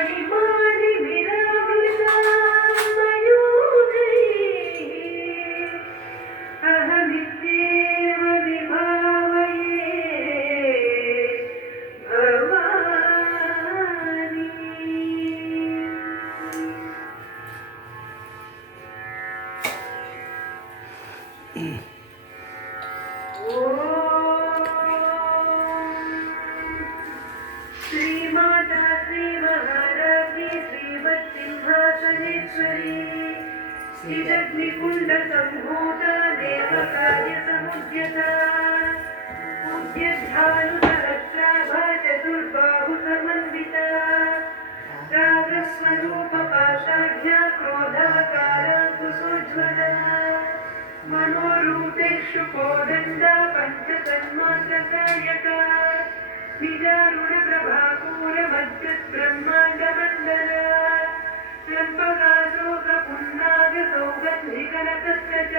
मणिमाणि विराजिता मयूरैः अहमित्येव विभावये भवानी। श्रीमाता श्री महाराजी श्रीमत्सिंहासनेश्वरी श्रीरग्निकुण्ड सम्भूता देवकार्य समुद्यता उद्यद्भानुसहस्राभा चतुर्बाहु समन्विता रागस्वरूप पाशाढ्या क्रोधाकारा कुसोज्ज्वला मनोरूपेषु कोदण्डा पञ्चतन्मात्रकायका निजारुण प्रभापूरमद्युद्ब्रह्माण्डमण्डला चम्पकाशोकपुन्नागसौगन्धिकलतस्य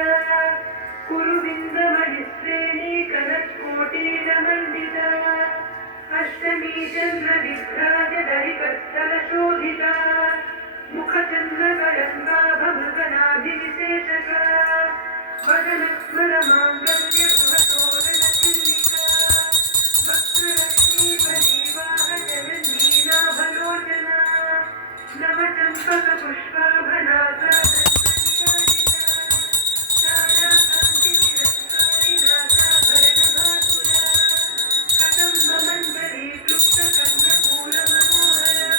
कुरुविन्दमणिश्रेणी कनत्कोटीनमण्डिता अष्टमी चन्द्रविभ्राजदहिकस्थलशोभिता मुखचन्द्रकलङ्काभमृगनाभिविशेषका वदनस्मरमाङ्गल्यगृहतोरणचिल्लिका वक्त्रलक्ष्मीपरीवाहजगन्नीनाभलोचना नवचम्पकपुष्पाभनासा ताराकान्तितिरस्कारिनाथाभरणभासुरा कदम्बमण्डली क्लुप्तकर्णपूरमनोहरा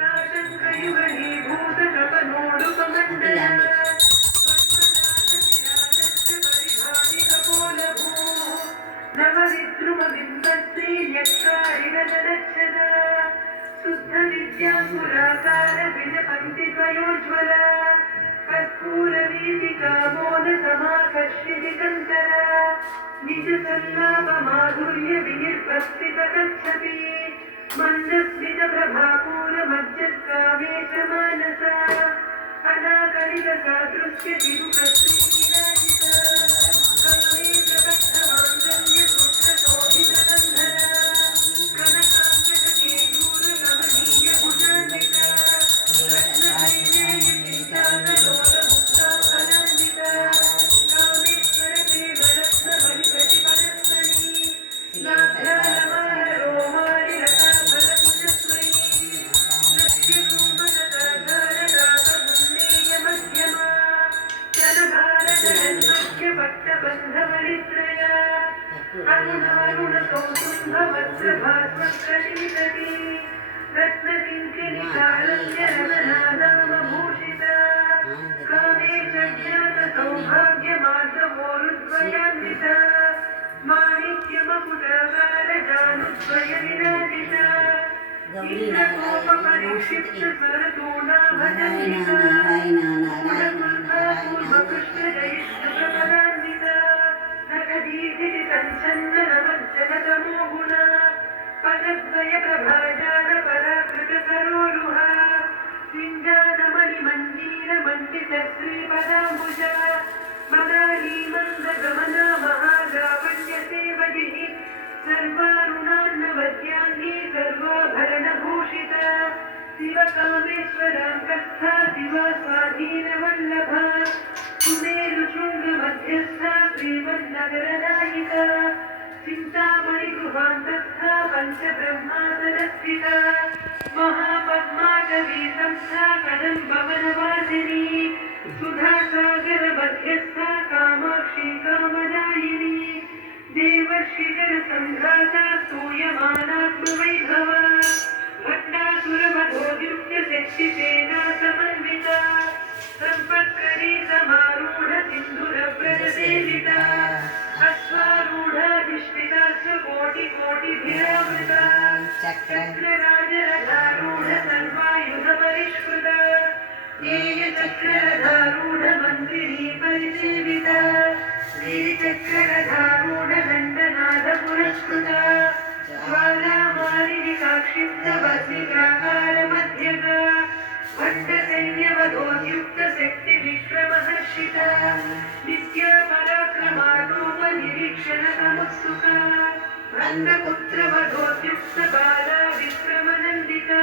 साशङ्कयुगलीभूतकपनोडुपमण्डला नवविद्रुमबिम्बश्रीन्यक्कारिणजनच्छदा शुद्धविद्यापुराकार विजपङ्क्तिद्वयोज्ज्वला कर्पूरवीथिकामोदसमाकर्षिदिगन्तरा निजसल्लापमाधुर्यविनिर्भक्तितकच्छपि मन्दस्मितप्रभापूरमज्जत्कामेशमानसा अनाकलितसादृश्य तिरुकश्रीविराजिता कामेशबद्धमाङ्गल्यसूत्रशोभितगन्धरा कनकाङ्गदकेयूरगमनीयभुजान्विता रत्नदैलेयचिन्ताकलोलमुक्ताफलान्विता कामेश्वरदेवरत्नबलिप्रतिपदस्मणी नाभ्यालमालरोमालिरताफलभुजस्मयी लक्ष्यरूपगदाधाररागमुन्नेयमध्यमा जनभारतजन्मख्यभक्तबन्धवलित्रया अरुणारुणकौसुम्भवस्त्रभास्वत्कटितटी रत्नकिङ्किणिकालस्य कामेशज्ञातसौभाग्यमार्गवोरुद्वयान्विता माणिक्यमकुटाकारजानुद्वयविराजिता इन्द्रकोपपरिक्षिप्तस्वरतूणाभजन्विता पूर्वकृष्णजयिष्णुप्रपदान्विता नखदीधिकञ्चन्दनमज्जनतमो गुणा पदद्वयप्रभाजालपराकृतसरोरुहा सिञ्जानमणिमञ्जीरमण्डितश्रीपदाम्बुजा मदालीमन्दगमना महागापण्यसेवजिः सर्वारुणान्नवद्याङ्गी सर्वाभरणभूषिता शिवकामेश्वराङ्कस्था शिवा स्वाधीनवल्लभा सुमेरुशृङ्गमध्यस्था श्रीमन्नगरनायिका चिन्तामणिगृहान्तस्था पञ्चब्रह्मासनस्थिता महापद्माटवी संस्था कदम्बवनवासिनी सुधासागरमध्यस्था कामाक्षी कामदायिनी देवर्षिगरसङ्घाता स्तूयमानात्मवैभवा भट्टासुरवधोद्युक्तशक्तिसेना समन्विता सम्पत्करी समारूढ सिन्धुरव्रजसेविता अश्वारूढाधिष्ठितास्य कोटिकोटिभिरावृता चक्रराजरथारूढ सर्वायुधपरिष्कृता ध्येयचक्ररथारूढमन्त्रिणी परिसेविता श्रीचक्ररथारूढदण्डनाथपुरस्कृता ज्वालामालिनिकाक्षिप्तवस्तिग्राकारमध्यगा भट्टसैन्यवधोद्युक्तशक्तिविक्रमहर्षिता नित्यापराक्रमारूपनिरीक्षणतमुत्सुका भ्रन्दपुत्रवधोद्युक्तबाला विक्रमनन्दिता